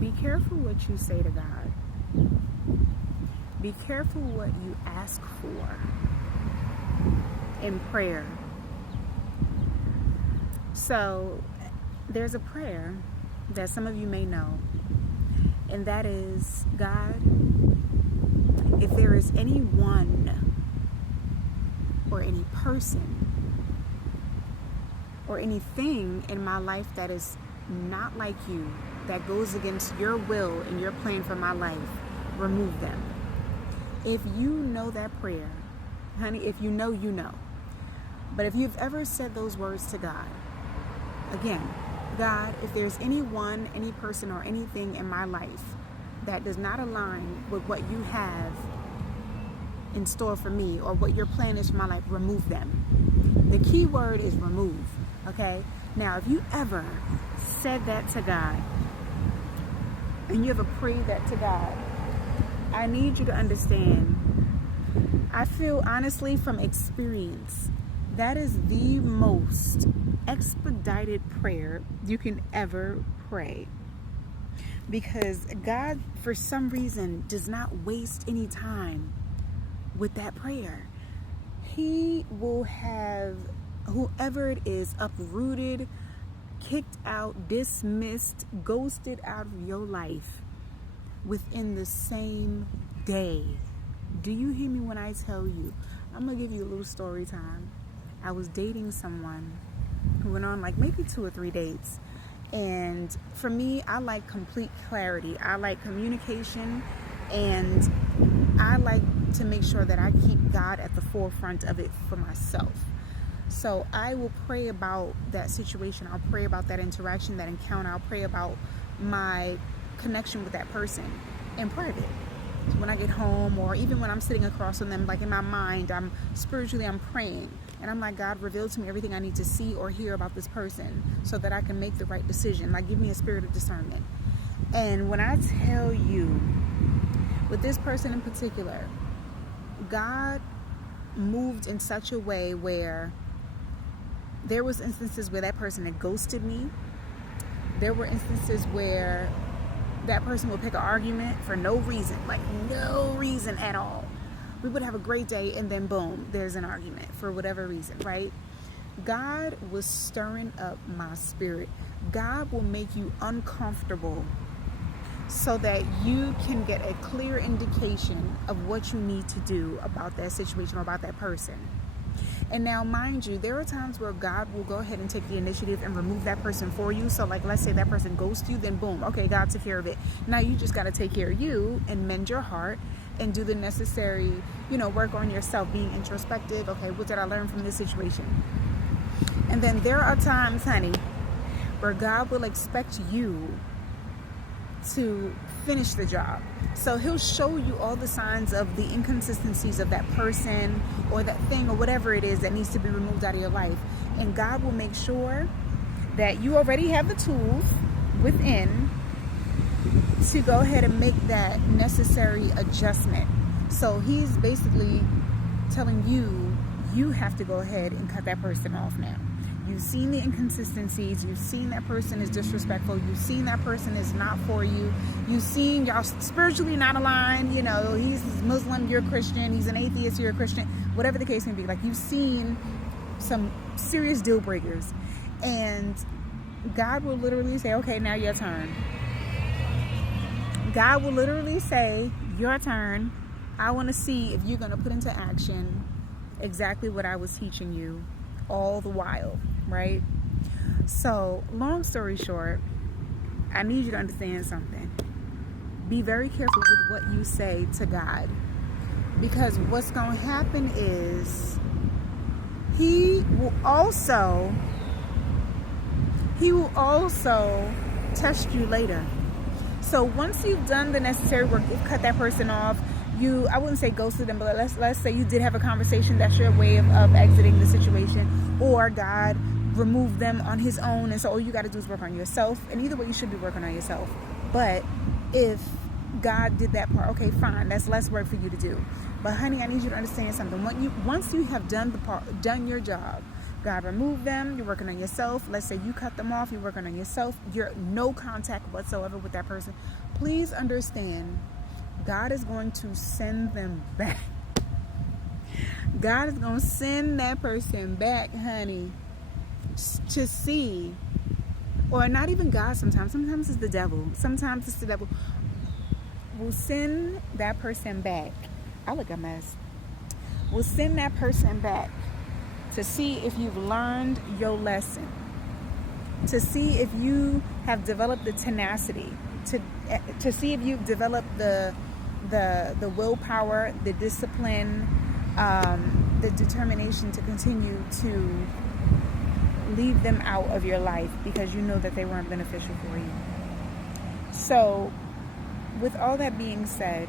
Be careful what you say to God. Be careful what you ask for in prayer. So there's a prayer that some of you may know, and that is, God, if there is anyone or any person or anything in my life that is not like you, that goes against your will and your plan for my life, remove them. If you know that prayer, honey, if you know, you know. But if you've ever said those words to God, again, God, if there's anyone, any person, or anything in my life that does not align with what you have in store for me or what your plan is for my life, remove them. The key word is remove, okay? Now, if you ever said that to God and you ever prayed that to God, I need you to understand, I feel honestly from experience, that is the most expedited prayer you can ever pray. Because God, for some reason, does not waste any time with that prayer. He will have whoever it is uprooted, kicked out, dismissed, ghosted out of your life within the same day. Do you hear me when I tell you? I'm going to give you a little story time. I was dating someone who went on like maybe 2 or 3 dates. And for me, I like complete clarity. I like communication, and I like to make sure that I keep God at the forefront of it for myself. So I will pray about that situation. I'll pray about that interaction, that encounter. I'll pray about my connection with that person in private. So when I get home, or even when I'm sitting across from them, like in my mind, I'm praying. And I'm like, God, reveal to me everything I need to see or hear about this person so that I can make the right decision. Like, give me a spirit of discernment. And when I tell you, with this person in particular, God moved in such a way where there was instances where that person had ghosted me. There were instances where that person would pick an argument for no reason, like no reason at all. We would have a great day, and then boom, there's an argument for whatever reason, right? God was stirring up my spirit. God will make you uncomfortable so that you can get a clear indication of what you need to do about that situation or about that person. And now, mind you, there are times where God will go ahead and take the initiative and remove that person for you. So like, let's say that person ghosts you, then boom, okay, God took care of it. Now you just got to take care of you and mend your heart and do the necessary, work on yourself, being introspective. Okay, what did I learn from this situation? And then there are times, honey, where God will expect you to finish the job. So he'll show you all the signs of the inconsistencies of that person or that thing or whatever it is that needs to be removed out of your life. And God will make sure that you already have the tools within to go ahead and make that necessary adjustment. So he's basically telling you, you have to go ahead and cut that person off now. You've seen the inconsistencies. You've seen that person is disrespectful. You've seen that person is not for you. You've seen y'all spiritually not aligned. He's Muslim, you're Christian. He's an atheist, you're a Christian. Whatever the case may be. Like, you've seen some serious deal breakers. And God will literally say, okay, now your turn. God will literally say, your turn. I want to see if you're going to put into action exactly what I was teaching you all the while, right? So, long story short, I need you to understand something. Be very careful with what you say to God, because what's going to happen is he will also test you later. So once you've done the necessary work, you've cut that person off, I wouldn't say ghosted them, but let's say you did have a conversation. That's your way of exiting the situation, or God removed them on his own, and so all you got to do is work on yourself. And either way, you should be working on yourself. But if God did that part, okay, fine, that's less work for you to do. But honey, I need you to understand something. Once you have done your job, God remove them. You're working on yourself. Let's say you cut them off. You're working on yourself. You're no contact whatsoever with that person. Please understand, God is going to send them back. God is going to send that person back, honey, to see. Or not even God sometimes. Sometimes it's the devil. Sometimes it's the devil. Will send that person back. I look a mess. Will send that person back to see if you've learned your lesson, to see if you have developed the tenacity, to see if you've developed the willpower, the discipline, the determination to continue to leave them out of your life because you know that they weren't beneficial for you. So, with all that being said,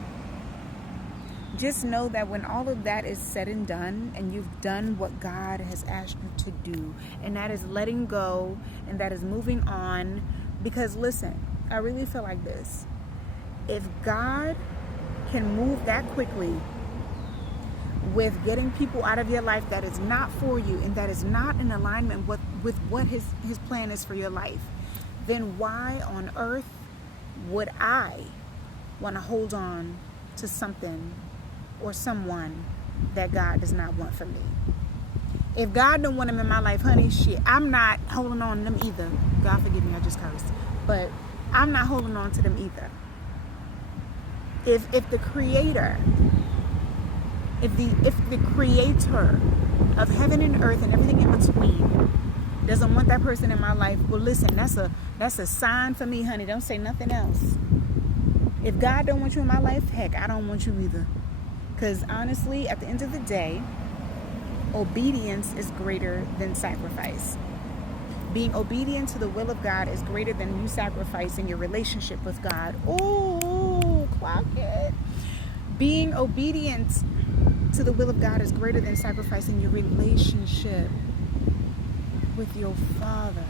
just know that when all of that is said and done, and you've done what God has asked you to do, and that is letting go, and that is moving on, because listen, I really feel like this. If God can move that quickly with getting people out of your life that is not for you and that is not in alignment with what his plan is for your life, then why on earth would I want to hold on to something or someone that God does not want for me? If God don't want them in my life, honey, shit, I'm not holding on to them either. God forgive me, I just cursed. But I'm not holding on to them either. If the creator, if the creator of heaven and earth and everything in between doesn't want that person in my life, well listen, that's a sign for me, honey. Don't say nothing else. If God don't want you in my life, heck, I don't want you either. Because honestly, at the end of the day, obedience is greater than sacrifice. Being obedient to the will of God is greater than you sacrificing your relationship with God. Ooh, clock it. Being obedient to the will of God is greater than sacrificing your relationship with your Father.